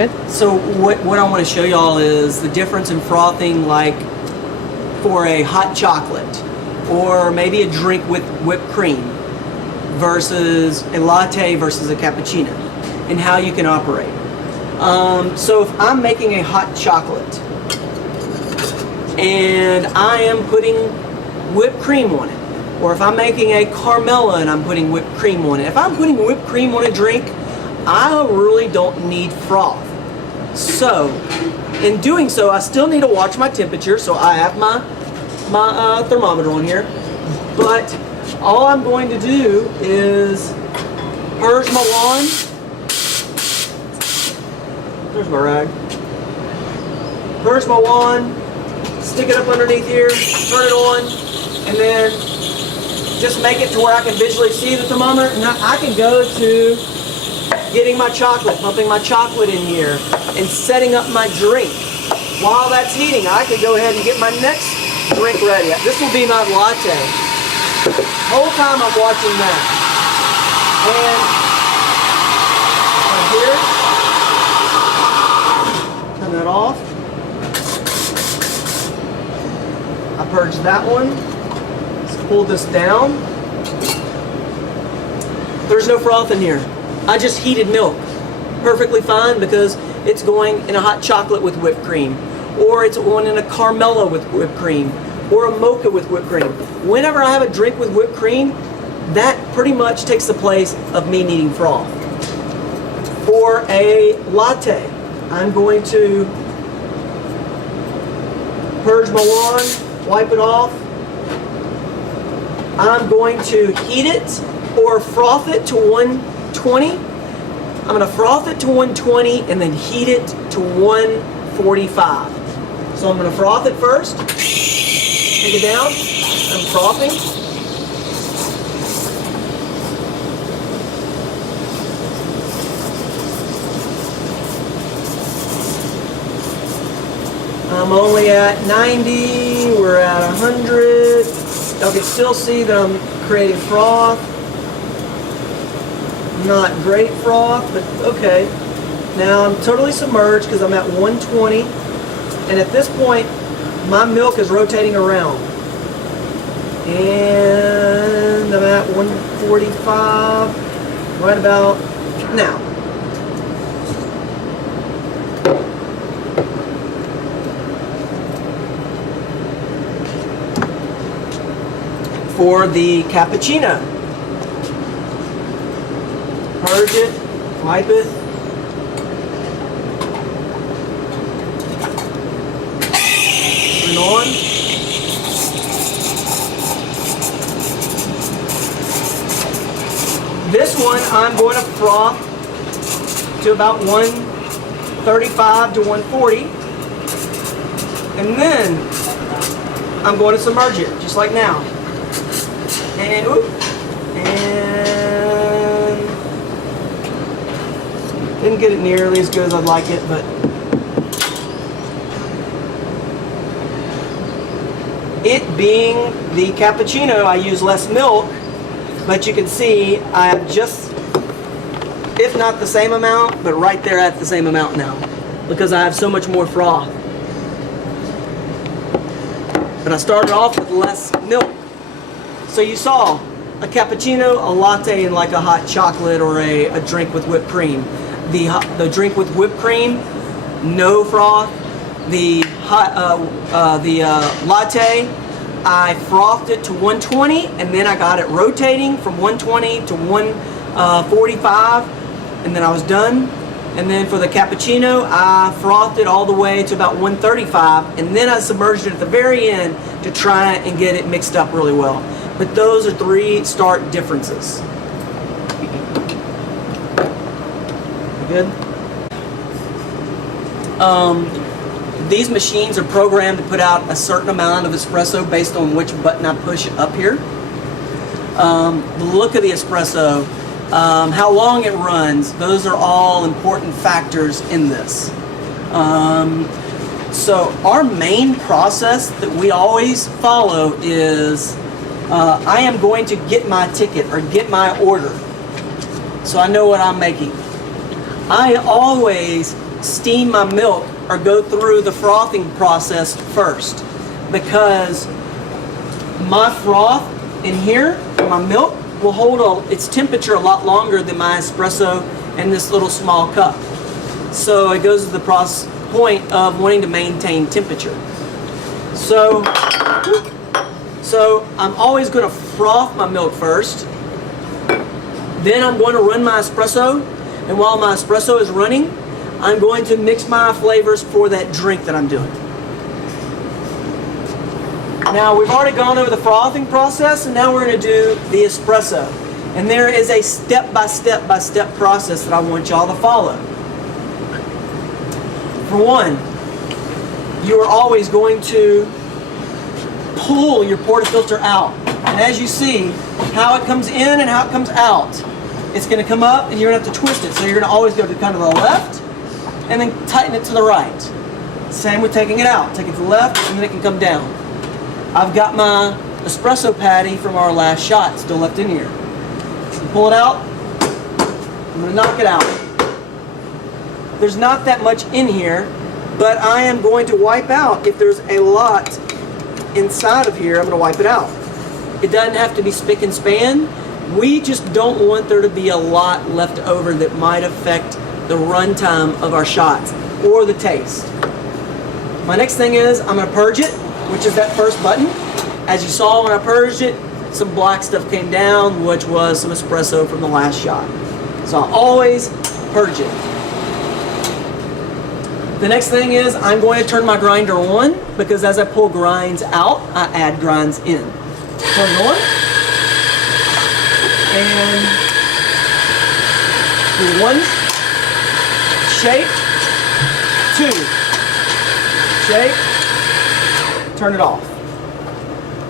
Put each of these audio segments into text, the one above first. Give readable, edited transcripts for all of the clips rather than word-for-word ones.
Okay. So what I want to show y'all is the difference in frothing, like for a hot chocolate or maybe a drink with whipped cream versus a latte versus a cappuccino, and how you can operate. So if I'm making a hot chocolate and I am putting whipped cream on it, or if I'm making a caramella and I'm putting whipped cream on it, if I'm putting whipped cream on a drink, I really don't need froth. So in doing so, I still need to watch my temperature, so I have my thermometer on here, but all I'm going to do is purge my wand. There's my rag. Purge my wand, stick it up underneath here, turn it on, and then just make it to where I can visually see the thermometer. Now I can go to getting my chocolate, pumping my chocolate in here, and setting up my drink. While that's heating, I can go ahead and get my next drink ready. This will be my latte. The whole time I'm watching that. And right here, turn that off. I purge that one. Let's pull this down. There's no froth in here. I just heated milk. Perfectly fine, because it's going in a hot chocolate with whipped cream, or it's going in a caramella with whipped cream, or a mocha with whipped cream. Whenever I have a drink with whipped cream, that pretty much takes the place of me needing froth. For a latte, I'm going to purge my wand, wipe it off. I'm going to heat it or froth it to 120. I'm going to froth it to 120 and then heat it to 145. So I'm going to froth it first. Take it down. I'm frothing. I'm only at 90. We're at 100. Y'all can still see that I'm creating froth. Not great froth, but okay. Now I'm totally submerged because I'm at 120, and at this point my milk is rotating around, and I'm at 145 right about now. For the cappuccino, purge it, wipe it. Turn on. This one I'm going to froth to about 135 to 140. And then I'm going to submerge it, just like now. And, didn't get it nearly as good as I'd like it, but it being the cappuccino, I use less milk, but you can see I have just, if not the same amount, but right there at the same amount now, because I have so much more froth. But I started off with less milk. So you saw a cappuccino, a latte, and like a hot chocolate or a drink with whipped cream. The drink with whipped cream, no froth. The latte, I frothed it to 120, and then I got it rotating from 120 to 145, and then I was done. And then for the cappuccino, I frothed it all the way to about 135, and then I submerged it at the very end to try and get it mixed up really well. But those are 3 stark differences. Good. These machines are programmed to put out a certain amount of espresso based on which button I push up here. The look of the espresso, how long it runs, those are all important factors in this. So our main process that we always follow is I am going to get my ticket or get my order, so I know what I'm making. I always steam my milk or go through the frothing process first, because my froth in here, my milk, will hold its temperature a lot longer than my espresso in this little small cup. So it goes to the point of wanting to maintain temperature. So I'm always going to froth my milk first. Then I'm going to run my espresso, and while my espresso is running, I'm going to mix my flavors for that drink that I'm doing. Now we've already gone over the frothing process, and now we're going to do the espresso. And there is a step-by-step process that I want y'all to follow. For one, you are always going to pull your portafilter out. And as you see, how it comes in and how it comes out, it's going to come up and you're going to have to twist it. So you're going to always go to kind of the left and then tighten it to the right. Same with taking it out. Take it to the left and then it can come down. I've got my espresso patty from our last shot still left in here. So pull it out. I'm going to knock it out. There's not that much in here, but I am going to wipe out. If there's a lot inside of here, I'm going to wipe it out. It doesn't have to be spick and span. We just don't want there to be a lot left over that might affect the runtime of our shots or the taste. My next thing is I'm going to purge it, which is that first button. As you saw when I purged it, some black stuff came down, which was some espresso from the last shot. So I always purge it. The next thing is I'm going to turn my grinder on, because as I pull grinds out, I add grinds in. Turn it on. And do one shake, two shake, turn it off.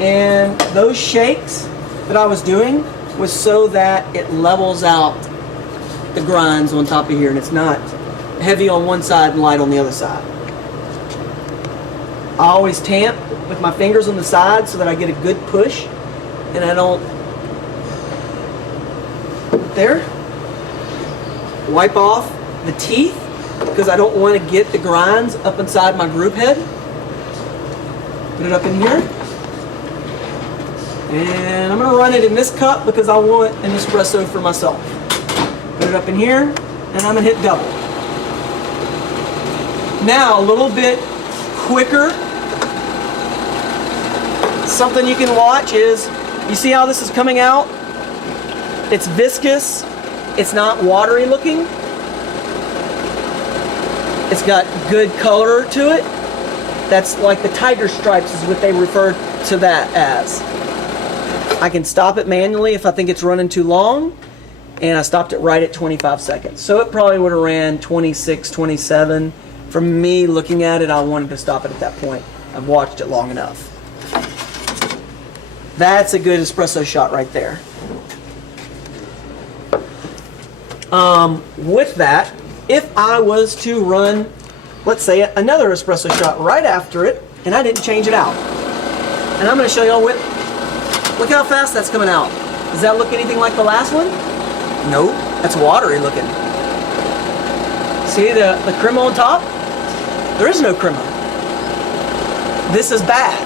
And those shakes that I was doing was so that it levels out the grinds on top of here and it's not heavy on one side and light on the other side. I always tamp with my fingers on the side so that I get a good push and I don't there. Wipe off the teeth because I don't want to get the grinds up inside my group head. Put it up in here. And I'm going to run it in this cup because I want an espresso for myself. Put it up in here and I'm going to hit double. Now a little bit quicker. Something you can watch is, you see how this is coming out? It's viscous, it's not watery looking. It's got good color to it. That's like the tiger stripes is what they refer to that as. I can stop it manually if I think it's running too long, and I stopped it right at 25 seconds. So it probably would have ran 26, 27. From me looking at it, I wanted to stop it at that point. I've watched it long enough. That's a good espresso shot right there. With that, if I was to run, let's say, another espresso shot right after it, and I didn't change it out, and I'm going to show y'all look how fast that's coming out. Does that look anything like the last one? Nope, that's watery looking. See the crema on top? There is no crema. This is bad.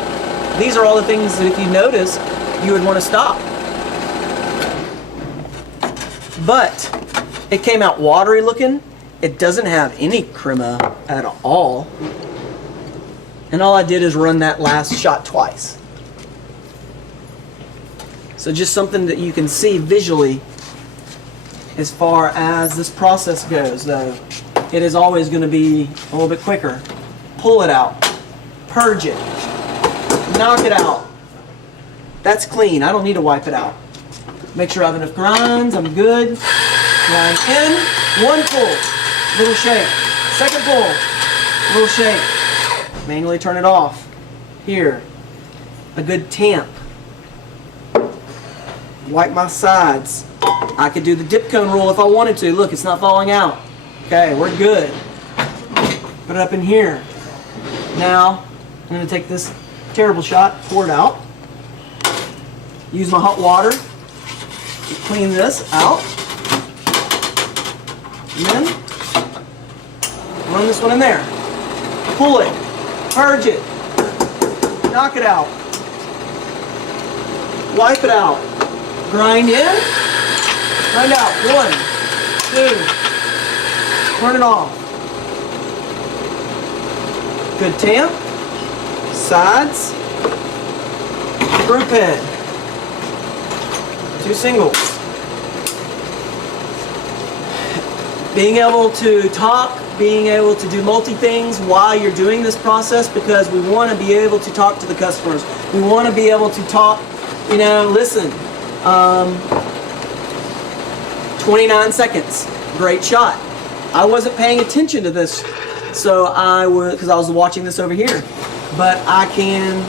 These are all the things that if you notice, you would want to stop. But it came out watery looking. It doesn't have any crema at all. And all I did is run that last shot twice. So just something that you can see visually as far as this process goes, though. It is always going to be a little bit quicker. Pull it out. Purge it. Knock it out. That's clean. I don't need to wipe it out. Make sure I have enough grinds. I'm good. Grind in. One pull. Little shake. Second pull. Little shake. Manually turn it off. Here. A good tamp. Wipe my sides. I could do the dip cone rule if I wanted to. Look, it's not falling out. Okay, we're good. Put it up in here. Now, I'm going to take this terrible shot, pour it out. Use my hot water to clean this out. And then Run this one in there. Pull it. Purge it. Knock it out. Wipe it out. Grind in. Grind out. 1, 2. Turn it off. Good tamp. Sides. Group head. 2 singles. Being able to talk, being able to do multi-things while you're doing this process, because we want to be able to talk to the customers. We want to be able to talk, you know, listen, 29 seconds, great shot. I wasn't paying attention to this, so because I was watching this over here. But I can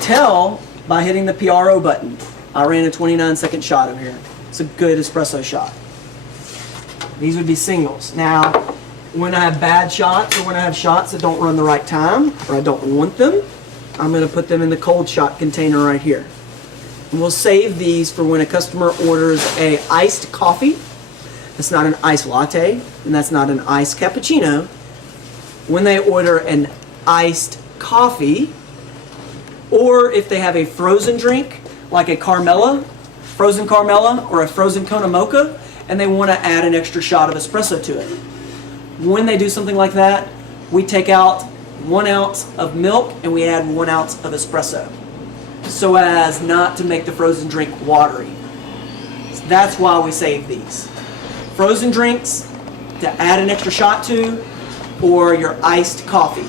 tell by hitting the PRO button. I ran a 29-second shot over here. It's a good espresso shot. These would be singles. Now, when I have bad shots or when I have shots that don't run the right time or I don't want them, I'm going to put them in the cold shot container right here. And we'll save these for when a customer orders a iced coffee. That's not an iced latte, and that's not an iced cappuccino. When they order an iced coffee, or if they have a frozen drink like a Carmela, frozen Carmela, or a frozen Kona Mocha, and they want to add an extra shot of espresso to it. When they do something like that, we take out 1 ounce of milk and we add 1 ounce of espresso, so as not to make the frozen drink watery. So that's why we save these. Frozen drinks to add an extra shot to, or your iced coffee.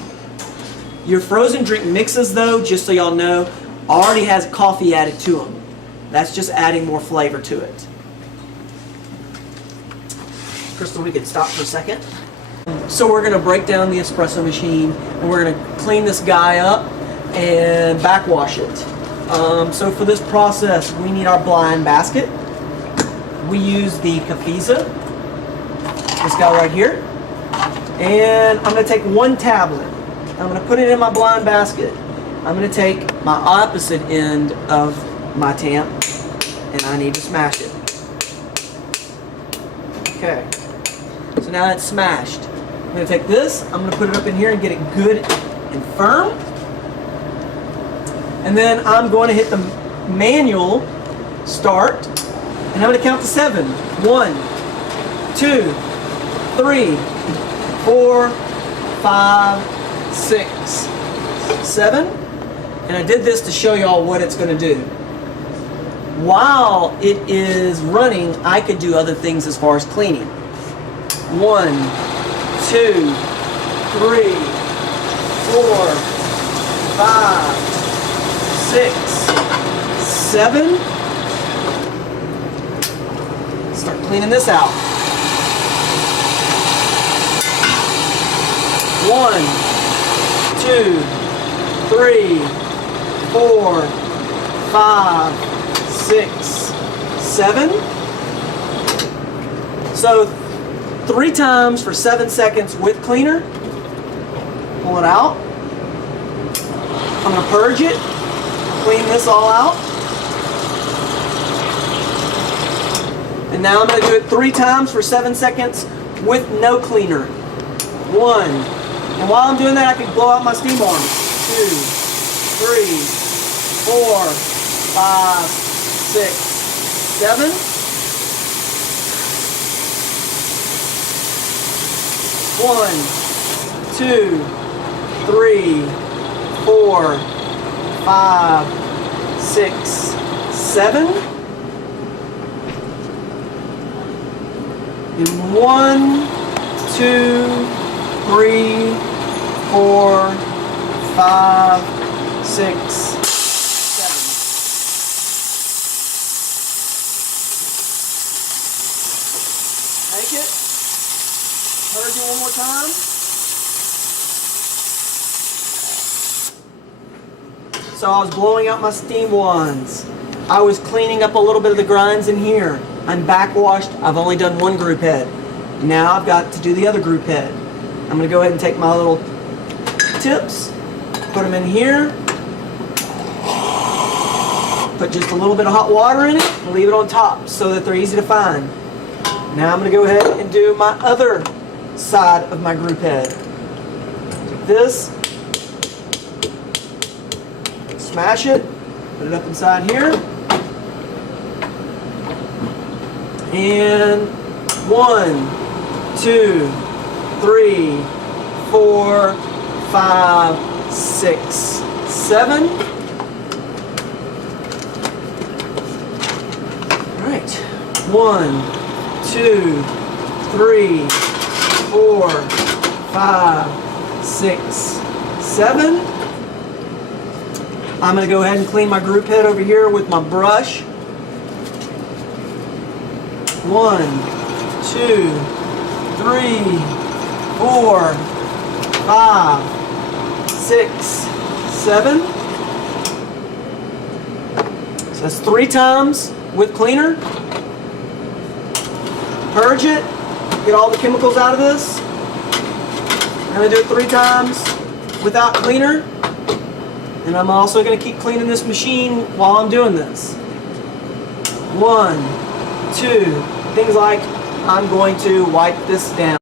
Your frozen drink mixes, though, just so y'all know, already has coffee added to them. That's just adding more flavor to it. Crystal, we could stop for a second. So we're going to break down the espresso machine and we're going to clean this guy up and backwash it. So for this process, we need our blind basket. We use the Cafesa, this guy right here. And I'm going to take 1 tablet. I'm going to put it in my blind basket. I'm going to take my opposite end of my tamp and I need to smash it. Okay. So now it's smashed. I'm going to take this, I'm going to put it up in here and get it good and firm. And then I'm going to hit the manual start and I'm going to count to 7. 1, 2, 3, 4, 5, 6, 7. And I did this to show y'all what it's going to do. While it is running, I could do other things as far as cleaning. 1, 2, 3, 4, 5, 6, 7. Start cleaning this out. 1, 2, 3, 4, 5, 6, 7. So 3 times for 7 seconds with cleaner. Pull it out. I'm going to purge it. Clean this all out. And now I'm going to do it 3 times for 7 seconds with no cleaner. 1. And while I'm doing that, I can blow out my steam arm. 2, 3, 4, 5, 6, 7. 1, 2, 3, 4, 5, 6, 7. And 1, 2, 3, 4, 5, 6, 7. Take it. Purge it one more time. So I was blowing out my steam wands. I was cleaning up a little bit of the grinds in here. I'm backwashed. I've only done 1 group head. Now I've got to do the other group head. I'm going to go ahead and take my little tips, put them in here, put just a little bit of hot water in it, and leave it on top so that they're easy to find. Now I'm going to go ahead and do my other side of my group head. Take this, smash it, put it up inside here, and 1, 2, 3, 4, 5, 6, 7. All right, 1, 2, 3, 4, 5, 6, 7. I'm going to go ahead and clean my group head over here with my brush. 1, 2, 3, 4, 5, 6, 7. So that's 3 times with cleaner. Purge it, get all the chemicals out of this. I'm going to do it 3 times without cleaner. And I'm also going to keep cleaning this machine while I'm doing this. 1, 2, things like I'm going to wipe this down.